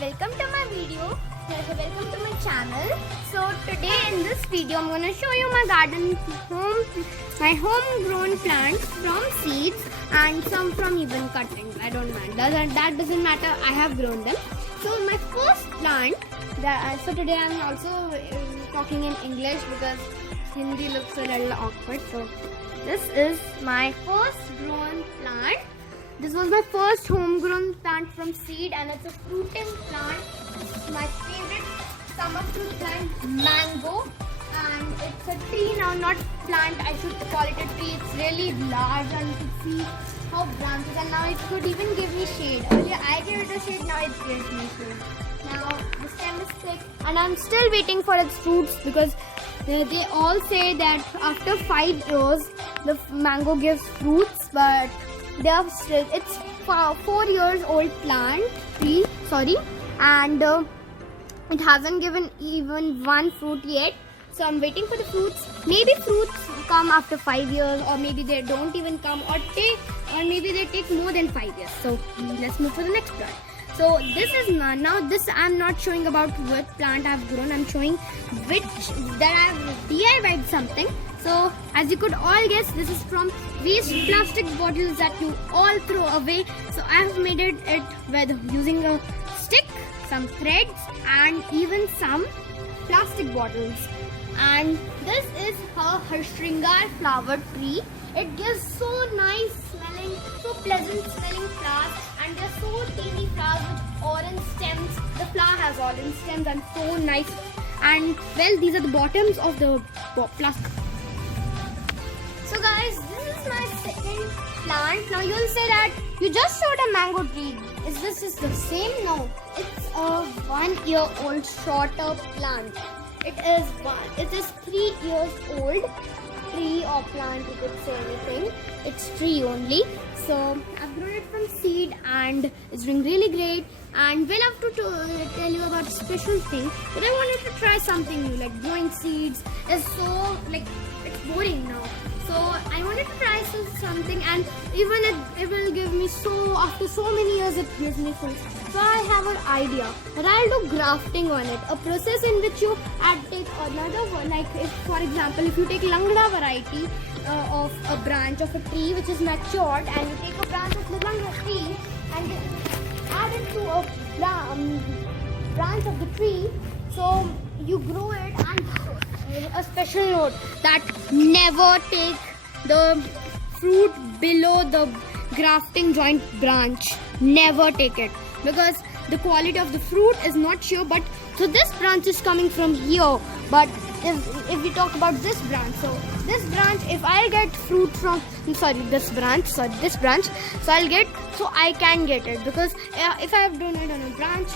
welcome to my video. Welcome to my channel. So today in this video I'm gonna show you my garden my homegrown plants from seeds and some from even cuttings. I don't mind. That doesn't matter. I have grown them. So my first plant. So today I'm also talking in English because Hindi looks a little awkward. So this is my first grown plant. This was my first homegrown plant from seed and it's a fruiting plant. It's my favorite summer fruit plant, mango. And it's a tree now, not plant, I should call it a tree. It's really large and you can see how branches, and now it could even give me shade. Earlier I gave it a shade, now it gives me shade. Now the stem is thick and I'm still waiting for its fruits because they all say that after 5 years the mango gives fruits, but they are still, it's 4 years old tree, and it hasn't given even one fruit yet. So I'm waiting for the fruits. Maybe fruits come after 5 years, or maybe they don't even come, or maybe they take more than 5 years. So let's move to the next plant. So this is now this I'm not showing about what plant I've grown. I'm showing that I've DIY'd something. So as you could all guess, this is from waste plastic bottles that you all throw away. So I have made it with using a stick, some threads, and even some plastic bottles. And this is her Shringar flower tree. It gives so nice smelling, so pleasant smelling flowers, and they're so teeny flowers with orange stems. The flower has orange stems and so nice. And well, these are the bottoms of the plastic. So guys, this is my second plant. Now you'll say that you just showed a mango tree. Is this the same? No, it's a 1 year old shorter plant. It is 3 years old tree or plant, you could say anything. It's tree only. So I've grown it from seed and it's doing really great. And we'll have to tell you about a special thing. But I wanted to try something new, like growing seeds is so it's boring now. So I wanted to try something, and even it will give me after so many years it gives me fruits. So I have an idea that I'll do grafting on it, a process in which you take another one, like if for example if you take Langda variety of a branch of a tree which is matured, and you take a branch of the Langda tree and add it to a branch of the tree, so you grow it. And a special note that never take the fruit below the grafting joint branch. Never take it, because the quality of the fruit is not sure. But so this branch is coming from here, but if we talk about this branch, so this branch, if I'll get fruit from this branch, so I can get it, because if I have done it on a branch,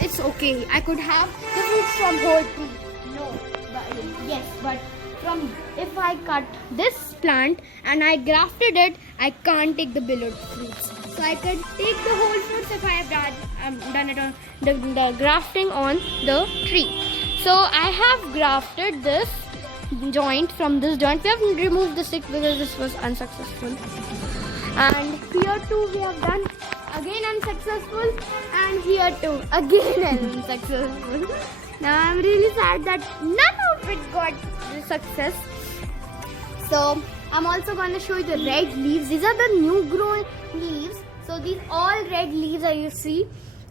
it's okay, I could have the fruits from whole tree. But if I cut this plant and I grafted it, I can't take the below fruits. So I can take the whole fruits if I have done it on the grafting on the tree. So I have grafted this joint from this joint. We have removed the stick because this was unsuccessful. And here too we have done again unsuccessful, and here too again unsuccessful. Now I'm really sad that none of it got success. So I'm also going to show you the red leaves. These are the new grown leaves. So these all red leaves that you see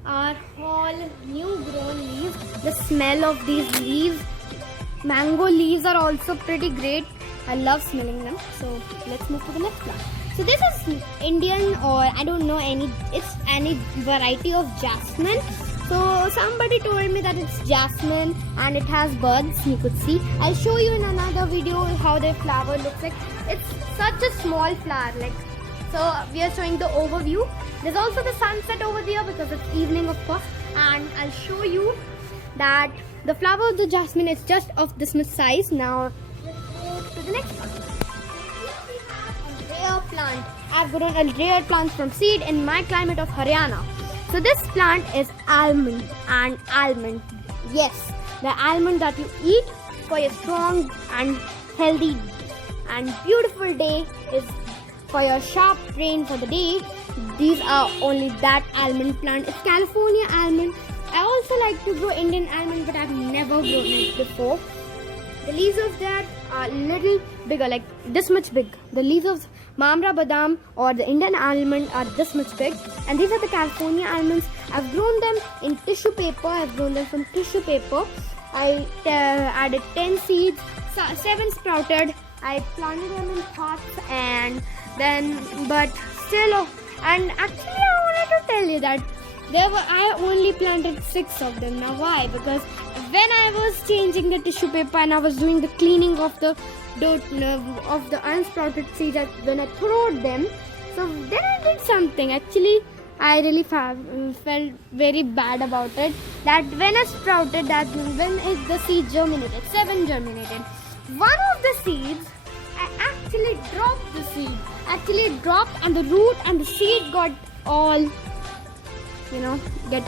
are all new grown leaves. The smell of these leaves, mango leaves, are also pretty great. I love smelling them. So let's move to the next one. So this is Indian, or I don't know it's any variety of jasmine. So somebody told me that it's jasmine and it has buds, you could see. I'll show you in another video how the flower looks like. It's such a small flower, so we are showing the overview. There's also the sunset over there because it's evening, of course. And I'll show you that the flower of the jasmine is just of this much size. Now let's go to the next one. Here we have a rare plant. I've grown a rare plant from seed in my climate of Haryana. So this plant is almond. Yes, the almond that you eat for your strong and healthy and beautiful day is for your sharp brain for the day. These are only that almond plant. It's California almond. I also like to grow Indian almond, but I've never grown it before. The leaves of that are little bigger, like this much big. The leaves of Mamra Badam or the Indian almond are this much big. And these are the California almonds. I've grown them in tissue paper. I've grown them from tissue paper. I added 10 seeds, 7 sprouted. I planted them in pots and then, but still, and actually I wanted to tell you that I only planted 6 of them. Now why? Because when I was changing the tissue paper and I was doing the cleaning of the unsprouted seeds, when I throwed them, so then I did something. Actually, I really felt very bad about it. That when I sprouted, the seed germinated, 7 germinated. One of the seeds, I actually dropped the seed. Actually, it dropped, and the root and the seed got all, get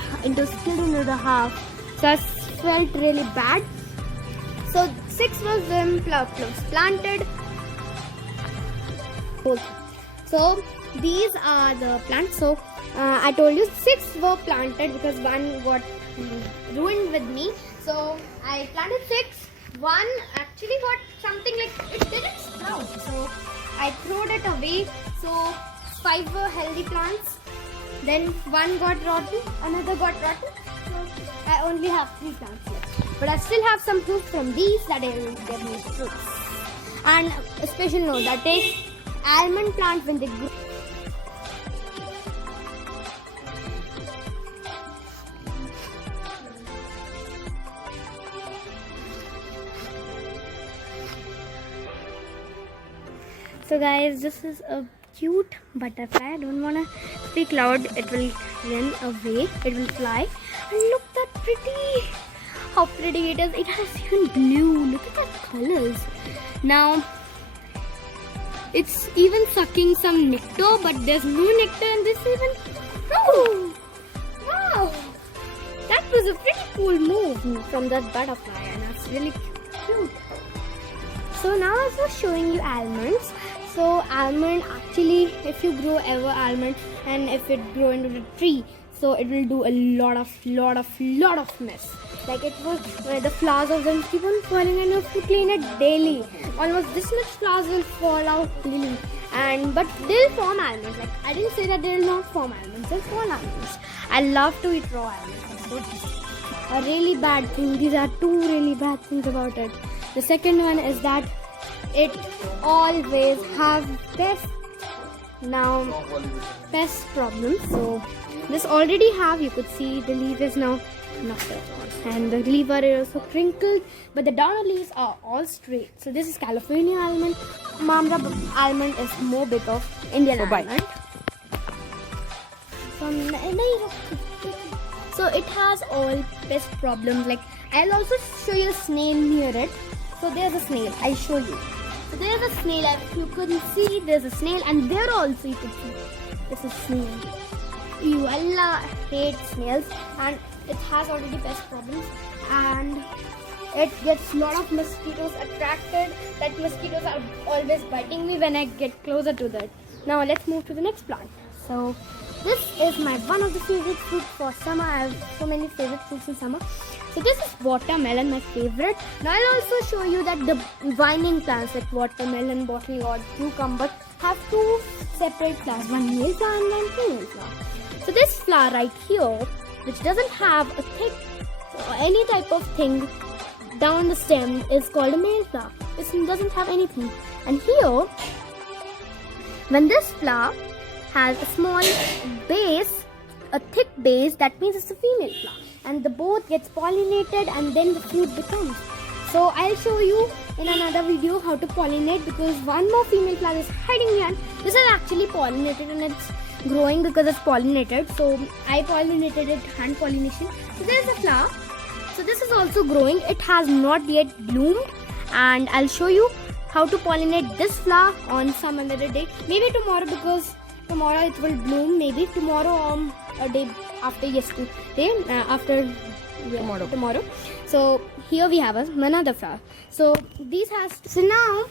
split into the half. So I felt really bad. So 6 was them planted. So these are the plants. So I told you 6 were planted because one got ruined with me. So I planted 6. One actually got something like it didn't sprout. So I threw it away. So 5 were healthy plants. Then one got rotten, another got rotten. So I only have 3 plants left. But I still have some fruits from these that will give me fruits. And a special note, that is almond plant when they grow. So guys, this is a cute butterfly. I don't want to speak loud. It will run away. It will fly. And look that pretty. How pretty it is. It has even blue. Look at that colors. Now, it's even sucking some nectar, but there's no nectar in this even. Oh! Wow! That was a pretty cool move from that butterfly, and that's really cute. So now I was showing you almonds. So almond, actually, if you grow ever almond and if it grow into the tree, so it will do a lot of mess. Like it will, the flowers of them keep on falling, and if you clean it daily, almost this much flowers will fall out daily. But they'll form almonds. Like I didn't say that they'll not form almonds. They'll form almonds. I love to eat raw almonds. So a really bad thing. These are 2 really bad things about it. The second one is that it always have pest problems. So this already have, you could see the leaf is now nothing, and the leaves are also crinkled, but the downer leaves are all straight. So this is California almond. Mamra almond is more big of Indian almond. So it has all pest problems. Like I'll also show you a snail near it. So there's a snail. I'll show you. So there's a snail. If you couldn't see, there's a snail, and there also you could see there's a snail. I hate snails, and it has already pest problems, and it gets a lot of mosquitoes attracted. That mosquitoes are always biting me when I get closer to that. Now let's move to the next plant. So this is one of the favorite fruits for summer. I have so many favorite fruits in summer. So this is watermelon, my favorite. Now I'll also show you that the vining plants like watermelon, bottle gourd, cucumber have 2 separate flowers, one male flower and one female flower. So this flower right here, which doesn't have a thick or any type of thing down the stem, is called a male flower. This doesn't have anything. And here, when this flower has a small base, a thick base, that means it's a female flower. And the both gets pollinated, and then the fruit becomes. So I'll show you in another video how to pollinate, because one more female flower is hiding here. This is actually pollinated, and it's growing because it's pollinated. So I pollinated it, hand pollination. So there's a flower. So this is also growing. It has not yet bloomed, and I'll show you how to pollinate this flower on some another day. Maybe tomorrow, because tomorrow it will bloom. Maybe tomorrow a day after yesterday, tomorrow. So here we have another flower. So these has. So now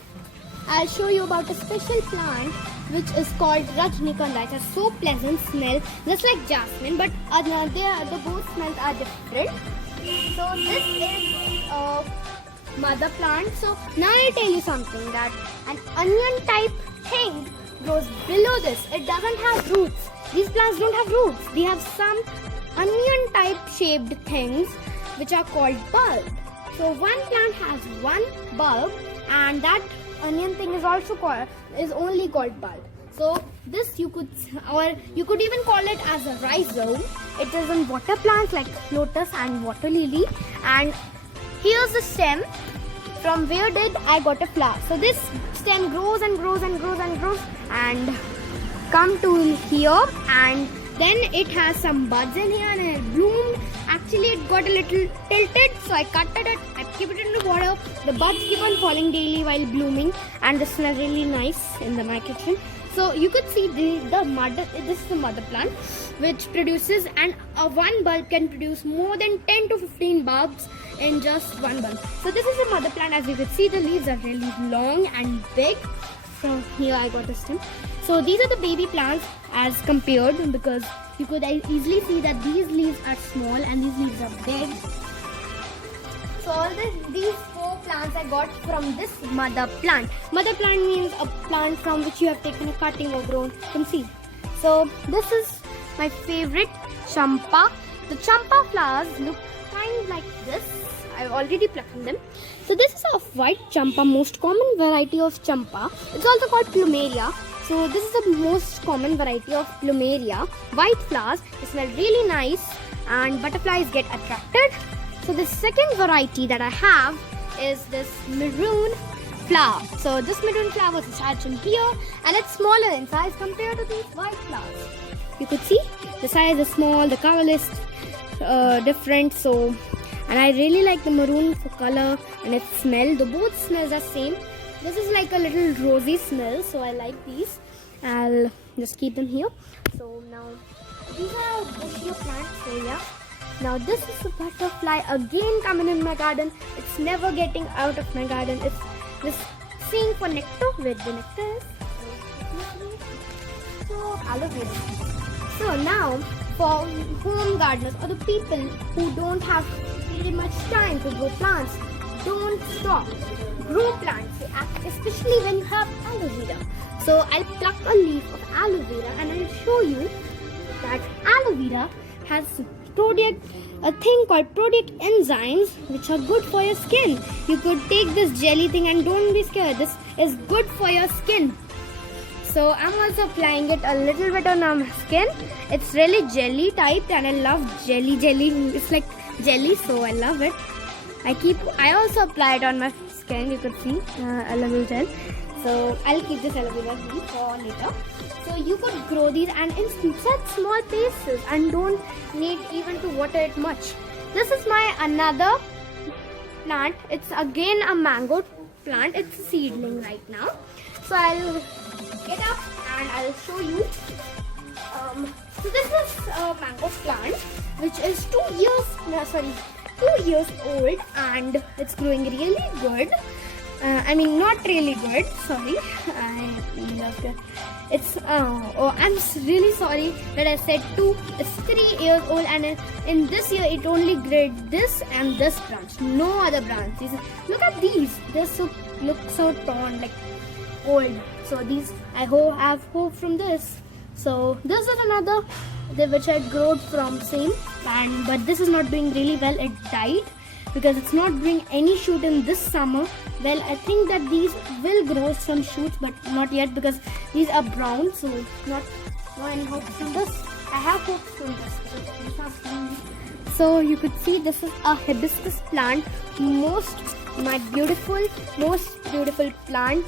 I'll show you about a special plant which is called Rajnikanda. It has so pleasant smell, just like jasmine, but the both smells are different. So this is a mother plant. So now I'll tell you something, that an onion type thing grows below this. It doesn't have roots. These plants don't have roots. They have some onion type shaped things which are called bulb. So one plant has one bulb, and that onion thing is only called bulb. So this you could even call it as a rhizome. It is in water plants like lotus and water lily. And here's the stem. From where did I got a flower? So this stem grows and grows and grows and grows and come to here, and then it has some buds in here and it bloomed. Actually it got a little tilted, so I cut it, I keep it in the water. The buds keep on falling daily while blooming, and the smell really nice in my kitchen. So you could see this is the mother plant which produces, and one bulb can produce more than 10 to 15 bulbs in just one bulb. So this is a mother plant. As you can see, the leaves are really long and big. From here I got a stem. So these are the baby plants as compared, because you could easily see that these leaves are small and these leaves are big. So all these 4 plants I got from this mother plant. Mother plant means a plant from which you have taken a cutting or grown from seed. So this is my favorite champa. The champa flowers look kind of like this. I've already plucked them. So this is a white champa, most common variety of champa. It's also called plumeria. So this is the most common variety of plumeria. White flowers, they smell really nice and butterflies get attracted. So the second variety that I have is this maroon flower. So this maroon flower is attached in here, and it's smaller in size compared to these white flowers. You could see the size is small, the color is different. So, and I really like the maroon for color and its smell. The both smells are same. This is like a little rosy smell, so I like these. I'll just keep them here. So now these are bushier plants. So yeah. Now this is a butterfly again coming in my garden. It's never getting out of my garden. It's just seeing for nectar, where the nectar is. So aloe vera. So now for home gardeners or the people who don't have really much time to grow plants, don't stop. Grow plants, especially when you have aloe vera. So I'll pluck a leaf of aloe vera and I'll show you that aloe vera has a thing called proteolytic enzymes which are good for your skin. You could take this jelly thing and don't be scared. This is good for your skin. So I'm also applying it a little bit on my skin. It's really jelly type and I love jelly. It's like jelly, so I love it. I also apply it on my skin. You could see aloe vera gel. So I'll keep this aloe vera for later. So you could grow these and in such small places and don't need even to water it much. This is my another plant. It's again a mango plant. It's a seedling right now. So I'll get up and I'll show you. So this is a mango plant which is 2 years old and it's growing really good. Not really good. Sorry, I loved it. I'm really sorry that I said 2. It's 3 years old, and in this year it only grew this and this branch, no other branch. Look at these. They look so torn, like old. So these I have hope from this. So this is another which I grew from same, but this is not doing really well. It died because it's not doing any shoot in this summer. Well, I think that these will grow some shoots, but not yet because these are brown, so not any hope from this. I have hopes from this. So you could see this is a hibiscus plant, most beautiful plant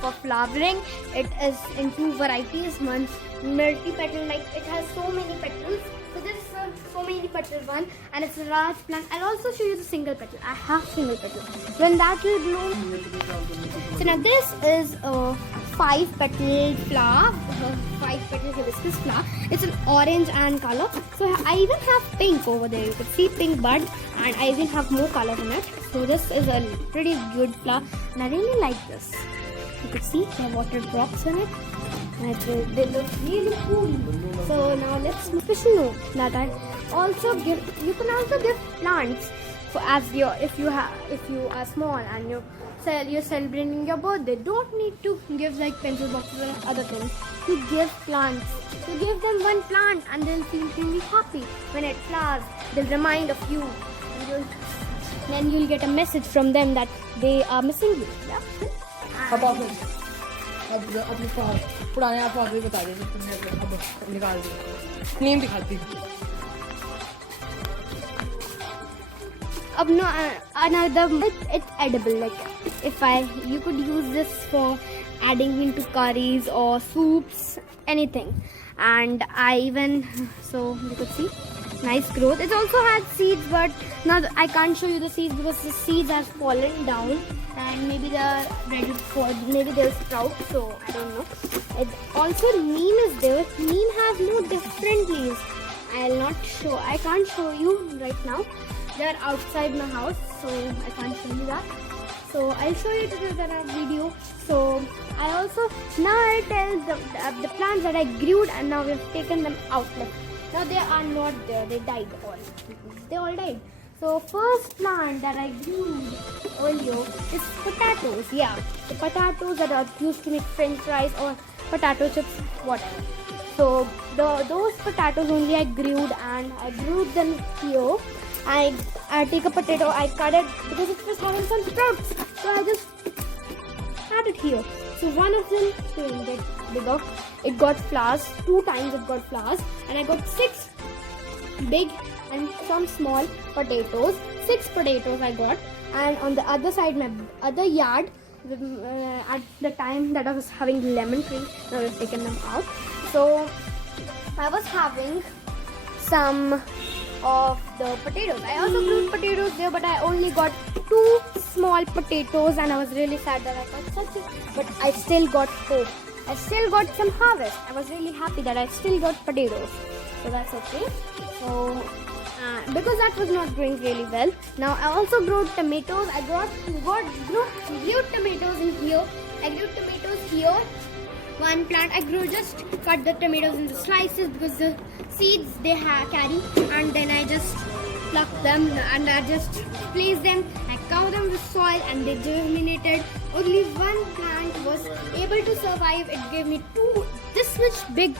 for flowering. It is in 2 varieties. One multi-petal, like it has so many petals. So this is a so many petal one, and it's a large plant. I'll also show you the single petal. I have single petal. When that will bloom. So now this is a 5-petal flower, 5-petal hibiscus flower. It's an orange and color. So I even have pink over there. You can see pink bud, and I even have more color in it. So this is a pretty good flower, and I really like this. You can see the water drops in it. And they look really cool. So now let's special note that I also give. You can also give plants for as your if you are small and you're celebrating your birthday. Don't need to give like pencil boxes or other things. You give plants. You give them one plant and they'll feel really happy. When it flowers, they'll remind of you. And then you'll get a message from them that they are missing you. Yeah? अब अपने पुराने अल्फाज भी बता दे, तुमने अब निकाल दी, name दिखाती अब no another it's edible. Like you could use this for adding into curries or soups, anything. And I even so you could see nice growth. It also had seeds, but now I can't show you the seeds because the seeds have fallen down and maybe they're ready for maybe they'll sprout. So I don't know. It also neem is there. Neem has no different leaves. I can't show you right now. They're outside my house, so I can't show you that. So I'll show you in the video. So I'll tell the plants that I grew and now we've taken them out. Now they are not there. They died all. They all died. So first plant that I grew earlier is potatoes. Yeah, the potatoes that are used to make French fries or potato chips, whatever. So those potatoes only I grew and I grew them here. I take a potato, I cut it because it was having some sprouts. So I just had it here. So one of them didn't get bigger. It got flowers. 2 times it got flowers. And I got 6 big and some small potatoes. 6 potatoes I got. And on the other side, my other yard, at the time that I was having lemon tree, now I've taken them out. So I was having some of the potatoes. I also grew potatoes there, but I only got 2 small potatoes and I was really sad that I got such a, but I still got hope. I still got some harvest. I was really happy that I still got potatoes. So that's okay. So because that was not growing really well. Now I also grew tomatoes. I grew tomatoes in here. I grew tomatoes here. One plant I grew, just cut the tomatoes into slices because the seeds they carry, and then I just pluck them and I just place them. I cover them with soil and they germinated. Only one plant was able to survive. It gave me this much big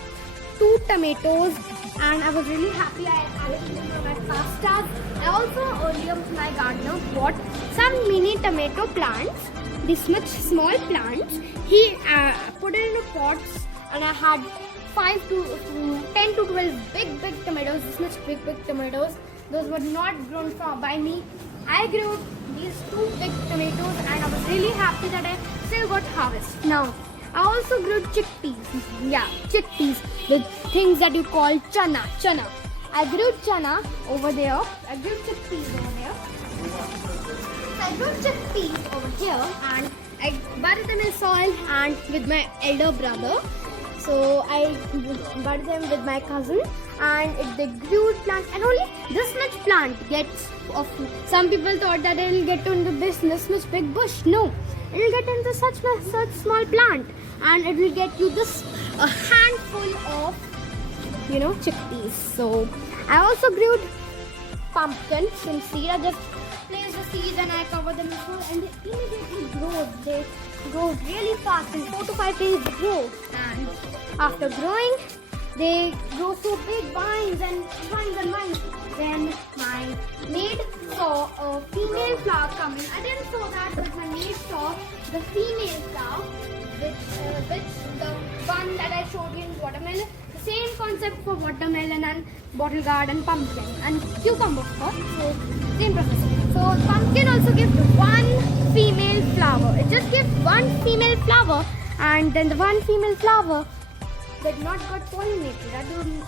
2 tomatoes and I was really happy. I added them to my pastas. I also earlier my gardener bought some mini tomato plants, this much small plants. He put it in a pots and I had 10 to 12 big tomatoes, this much big tomatoes. Those were not grown by me. I grew these 2 big tomatoes and I was really happy that I still got harvest. Now I also grew chickpeas. Yeah, chickpeas, the things that you call chana. I grew chana over there. I grew chickpeas over there. I grew chickpeas over here and I buried them in soil and with my elder brother. So I buried them with my cousin and they grew plants, and only this much plant gets of. Some people thought that it will get into this much big bush. No, it will get into such small plant and it will get you a handful of chickpeas. So I also grew pumpkins in seed. I just place the seeds and I cover them in soil and they immediately grow. They grow really fast. In 4 to 5 days they grow, and after growing they grow so big, vines and vines. Then my maid saw a female flower coming. I didn't saw that, but my maid saw the female flower, which the one that I showed you in watermelon. The same concept for watermelon and bottle gourd and pumpkin and cucumber, of course. So same process. So pumpkin also gives 1 female flower. It just gives 1 female flower, and then the 1 female flower did not got pollinated.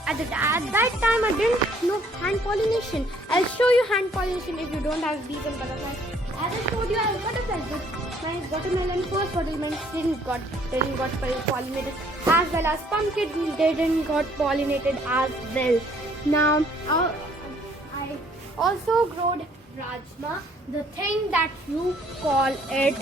At that time I didn't know hand pollination. I'll show you hand pollination if you don't have bees and butterflies. As I showed you, I have butterflies. My watermelon first watermelon didn't got pollinated, as well as pumpkin didn't got pollinated as well. Now I also grew rajma, the thing that you call it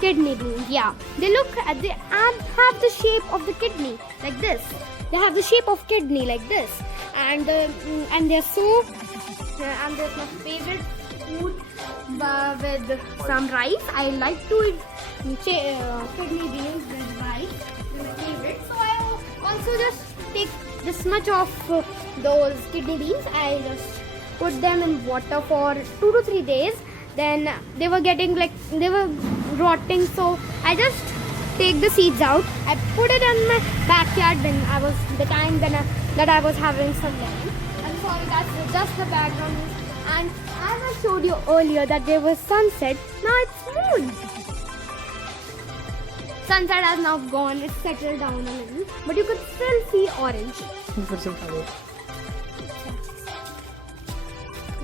Kidney beans, yeah. They have the shape of the kidney like this. They have the shape of kidney like this, and they're so. And that's my favorite food with some rice. I like to eat kidney beans with rice. They're my favorite. So I also just take this much of those kidney beans. I just put them in water for 2 to 3 days. Then they were rotting, so I just take the seeds out. I put it in my backyard when I was that I was having some lemon. I'm sorry, that's just the background. And as I showed you earlier that there was sunset, now it's moon. Sunset has now gone, it's settled down a little, but you could still see orange.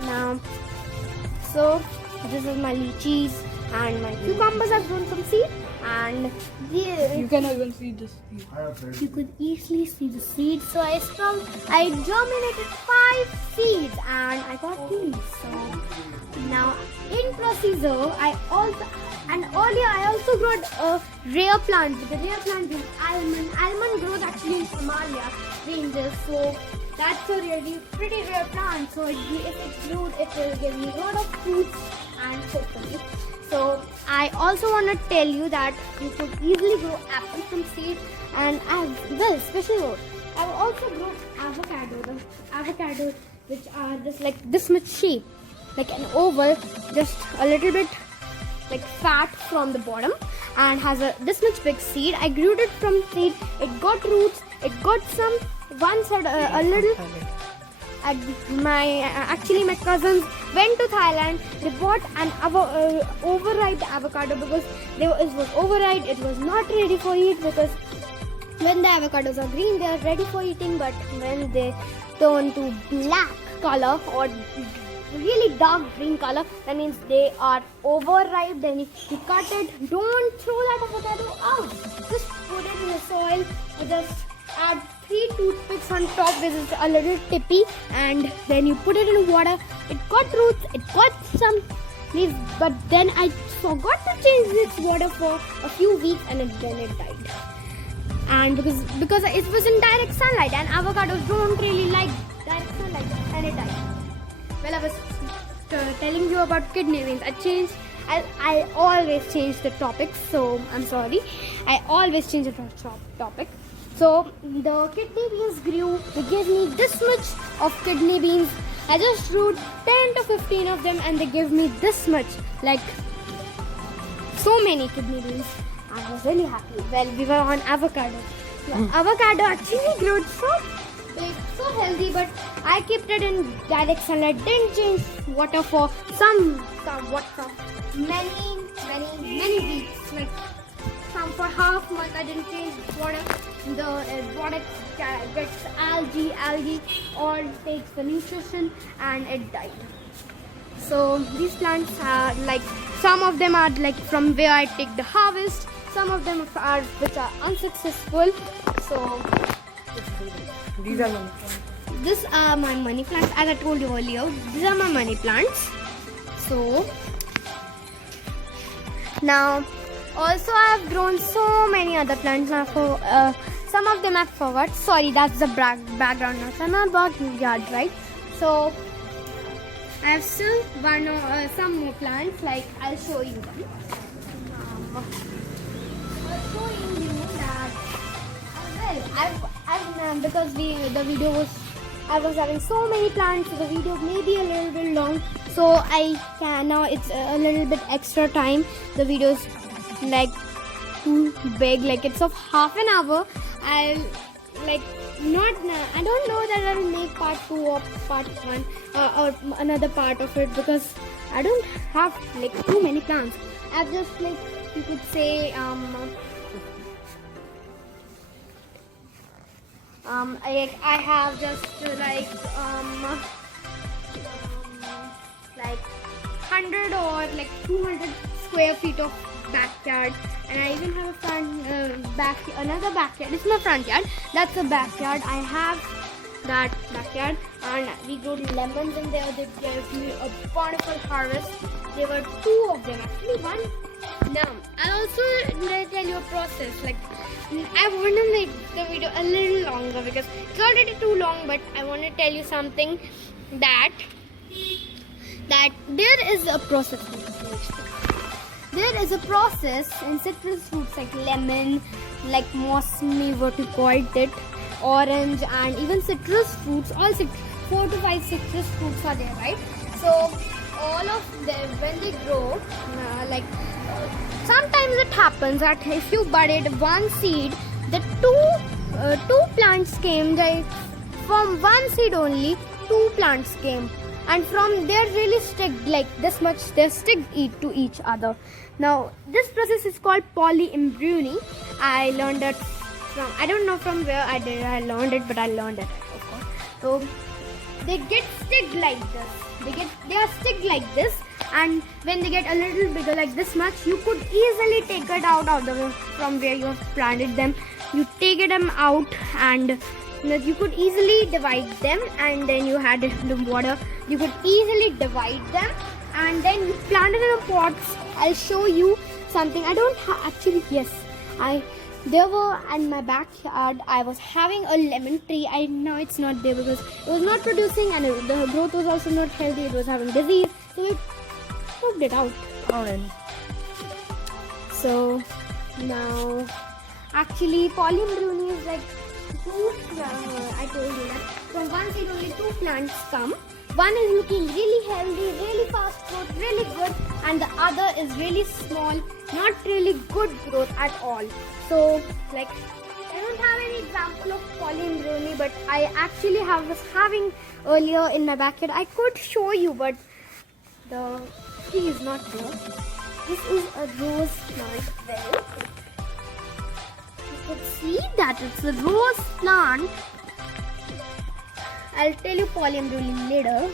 Now, so this is my lychees and my cucumbers have grown from seed, and You can even see this. you could easily see the seeds. So I germinated 5 seeds and I got these. So now in procedure, earlier I also got rare plants. The rare plant is almond. Almond grows actually in Himalaya ranges. So that's a really pretty rare plant. So if it grows, it will give you a lot of fruits and hopefully. So I also want to tell you that you could easily grow apples from seed, and especially I will also grow avocado, which are just like this much shape, like an oval, just a little bit like fat from the bottom, and has this much big seed. I grew it from seed. It got roots. It got some. Once had a little. My cousins went to Thailand. They bought an overripe avocado because it was overripe. It was not ready for eat because when the avocados are green, they are ready for eating. But when they turn to black color or really dark green color, that means they are overripe. Then you cut it. Don't throw that avocado out. Just put it in the soil. Or just add 3 toothpicks on top, which is a little tippy, and then you put it in water. It got roots, it got some leaves, but then I forgot to change this water for a few weeks, and then it died. And because it was in direct sunlight, and avocados don't really like direct sunlight, and it died. Well, I was telling you about kidney beans. I always change the topic, so I'm sorry. I always change the topic. So the kidney beans grew. They gave me this much of kidney beans. I just grew 10 to 15 of them, and they gave me this much, like so many kidney beans. I was really happy. Well, we were on avocado. Avocado actually grew so big, so healthy, but I kept it in direct sunlight. Didn't change water for many weeks, like some for half month. I didn't change water. The product gets algae or takes the nutrition, and it died. So these plants are like, some of them are like from where I take the harvest. Some of them are which are unsuccessful. So These are these are my money plants. As I told you earlier, these are my money plants. So now also I have grown so many other plants. Now for some of them I forgot. Sorry, that's the background now. So I'm not backyard, right? So I have still some more plants. Like I'll show you one. I'll show you that. Well, because the video was, I was having so many plants, so the video may be a little bit long. So I can now. It's a little bit extra time. The video's like too big, like it's of half an hour. I don't know that I will make part 2 or part 1 or another part of it, because I don't have like too many plants. I've just, like, you could say I have just like 100 or like 200 square feet of backyard, and I even have a another backyard. It's my front yard. That's a backyard. I have that backyard, and we grew lemons in there. They gave me a wonderful harvest. there were two of them, actually one. Now, I'll also tell you a process. Like, I want to make the video a little longer because it's already too long. But I want to tell you something that there is a process. There is a process in citrus fruits like lemon, like mosmi, what you called it, orange, and even citrus fruits. All 4 to 5 citrus fruits are there, right? So all of them, when they grow, sometimes it happens that if you budded one seed, the two plants came. Like from one seed only, 2 plants came. And from there really stick like this much, they stick to each other. Now this process is called polyembryony. I learned it from, I don't know from where I learned it, but I learned it, of course. So they get stick like this. They are stick like this, and when they get a little bigger like this much, you could easily take it out from where you have planted them. You take them out and you could easily divide them, and then you had the water. You could easily divide them, and then you plant it in a pots. I'll show you something. I don't actually. Yes, there were in my backyard. I was having a lemon tree. I know it's not there because it was not producing, and the growth was also not healthy. It was having disease, so we took it out. So now, actually, polyembryony is like. I told you that from one seed only 2 plants come. One is looking really healthy, really fast growth, really good, and the other is really small, not really good growth at all. So, like, I don't have any example of polyembryony, but I actually was having earlier in my backyard. I could show you, but the tree is not there. This is a rose plant. Well, you could see that it's a rose plant. I'll tell you polyembryony later.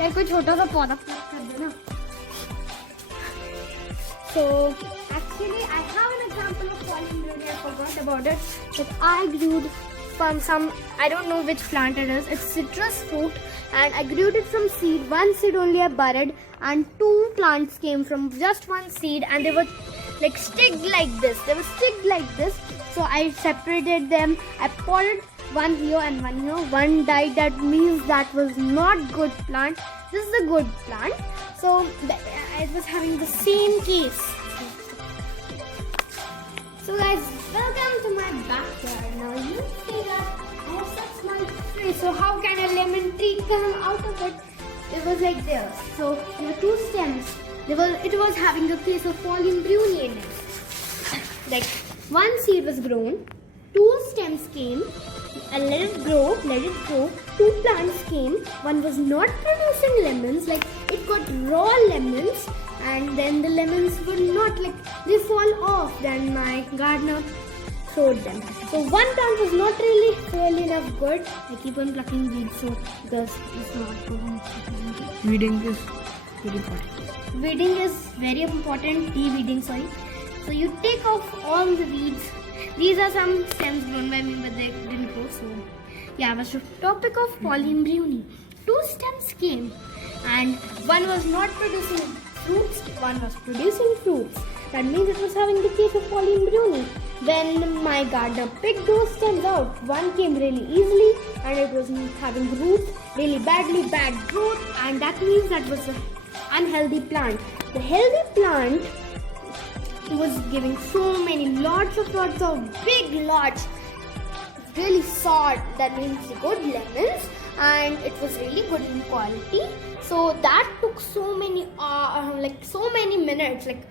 यार कोई छोटा सा पौधा कर देना. So actually I have an example of polyembryony. I forgot about it. But I grew from some, I don't know which plant it is. It's citrus fruit, and I grew it from seed. One seed only I buried, and 2 plants came from just one seed, and they were like stick like this. They were stick like this. So I separated them. I potted one here and one here. One died. That means that was not good plant. This is a good plant. So it was having the same case. So guys, welcome to my backyard. Now you see that I have such nice tree. So how can a lemon tree come out of it? It was like this. So there were 2 stems. It was having a case of polyembryony in it. Like one seed was grown, 2 stems came, and let it grow. 2 plants came. One was not producing lemons, like it got raw lemons, and then the lemons were not they fall off. Then my gardener throwed them. So one plant was not really enough good. I keep on plucking weeds, so because it's not good. Weeding is very important. Weeding is very important. De-weeding, sorry. So you take off all the weeds. These are some stems grown by me, but they didn't grow. So yeah, was the topic of polyembryony. 2 stems came, and one was not producing fruits, one was producing fruits. That means it was having the case of polyembryony. When my gardener picked those stems out, one came really easily, and it was having roots really badly, bad growth, and that means that was an unhealthy plant. The healthy plant was giving so many lots of big lots, really sour. That means good lemons, and it was really good in quality. So that took so many minutes. Like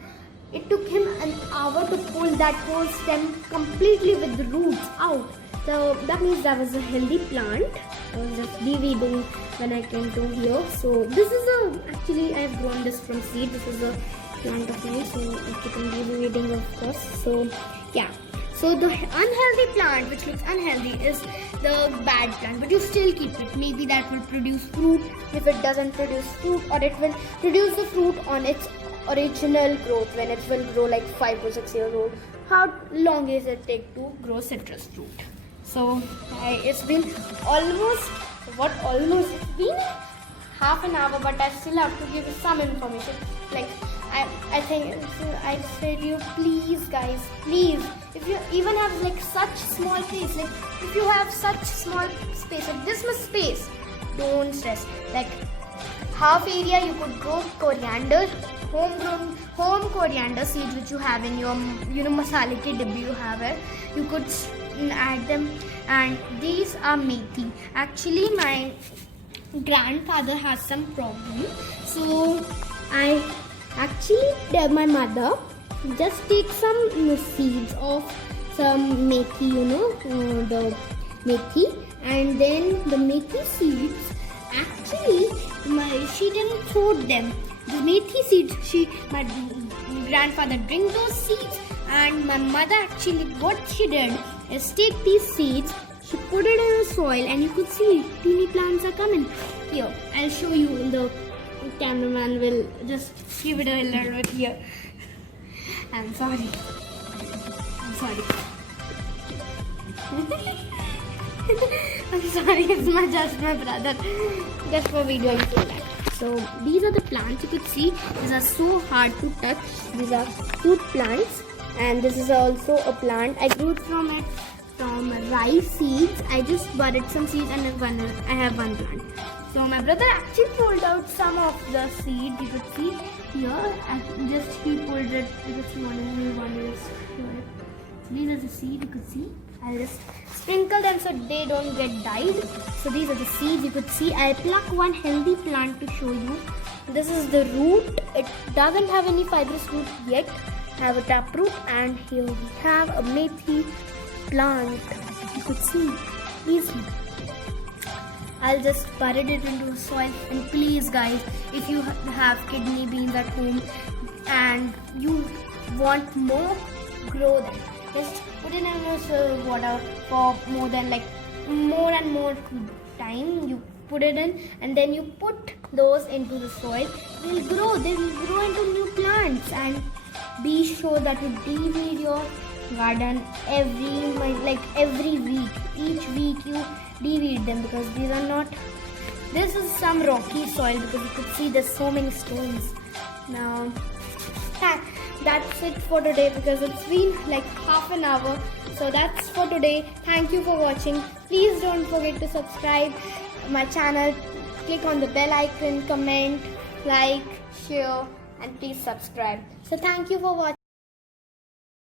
it took him an hour to pull that whole stem completely with the roots out. So that means that was a healthy plant. I was just de-weeding when I came to here. So this is actually I have grown this from seed. This is a plant of mine, so I keep on de-weeding, of course. So yeah. So the unhealthy plant, which looks unhealthy, is the bad plant, but you still keep it. Maybe that will produce fruit. If it doesn't produce fruit, or it will produce the fruit on its original growth when it will grow like 5 or 6 years old. How long does it take to grow citrus fruit? So it's been almost half an hour, but I still have to give you some information. Like I think I said you, please guys, please, if you even have like such small place, like if you have such small space, like this much space, don't stress. Like half area you could grow coriander, home coriander seeds which you have in your masala ki dibbi you have it. You could add them, and these are methi. Actually, my grandfather has some problem, so my mother just take some seeds of some methi, the methi, and then the methi seeds, actually she didn't throw them. The methi seeds, my grandfather drink those seeds, and my mother actually what she did is take these seeds, she put it in the soil, and you could see teeny plants are coming. Here, I'll show you. The cameraman will just give it a little bit here. I'm sorry. I'm sorry, it's just my brother. Just for video you feel that. So these are the plants you could see. These are so hard to touch. These are fruit plants, and this is also a plant. I grew it from rice seeds. I just buried some seeds, and I have one plant. So my brother actually pulled out some of the seeds. You could see here. He pulled it. You could see one is here. So these are the seeds you could see. I'll just sprinkle them so they don't get dyed. So these are the seeds you could see. I'll pluck one healthy plant to show you. This is the root. It doesn't have any fibrous root yet. I have a taproot, and here we have a methi plant. You could see easily. I'll just bury it into the soil, and please guys, if you have kidney beans at home and you want more, grow them. Just put it in the water for more and more time. You put it in, and then you put those into the soil. They'll grow into new plants. And be sure that you deweed your garden every week. Each week you deweed them, because this is some rocky soil, because you could see there's so many stones. Now that's it for today, because it's been like half an hour. So that's for today. Thank you for watching. Please don't forget to subscribe my channel. Click on the bell icon, comment, like, share, and please subscribe. So thank you for watching.